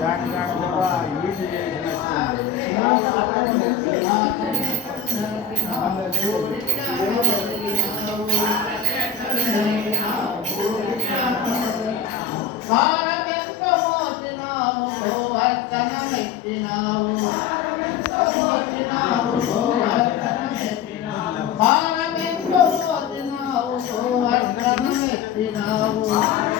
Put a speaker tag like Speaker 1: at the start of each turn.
Speaker 1: Para mim, eu sou de novo, sou a grana de novo.